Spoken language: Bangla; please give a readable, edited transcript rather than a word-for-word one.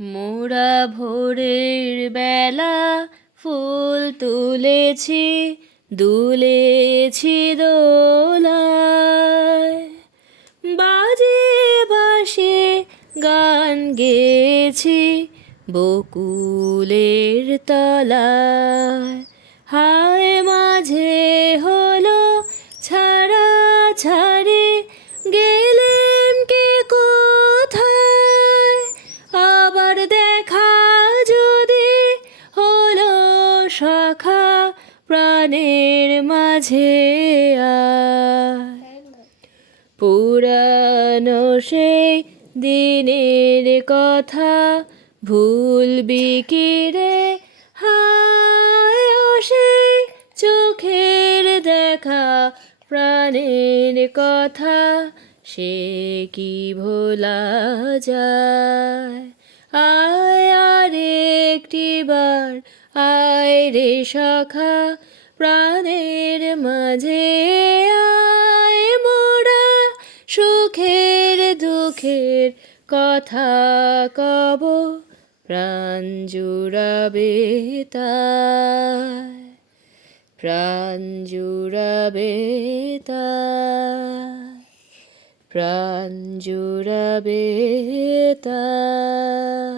মোরা ভোরের বেলা ফুল তুলেছি, দুলেছি দোলায়, বাজে বাঁশি গান গেয়েছি বকুলের তলায়। হায় মাঝে হলো ছাড়া ছাড়ি, গেলেম কে কোথায়, আবার দেখা যদি হলো সখা প্রাণের মাঝে আয়। পুরানো সেই দিনের কথা ভুলবি কি রে, হায় ও সেই চোখের দেখা প্রাণের কথা, সে কি ভোলা যায়। আয় আর একটিবার আয় রে সখা প্রাণের মাঝে আয়, মোরা সুখের দুঃখের কথা কব, প্রাণ জুড়াবে তাই, প্রাণ জুড়াবে তাই, প্রাণ জুড়াবে তাই।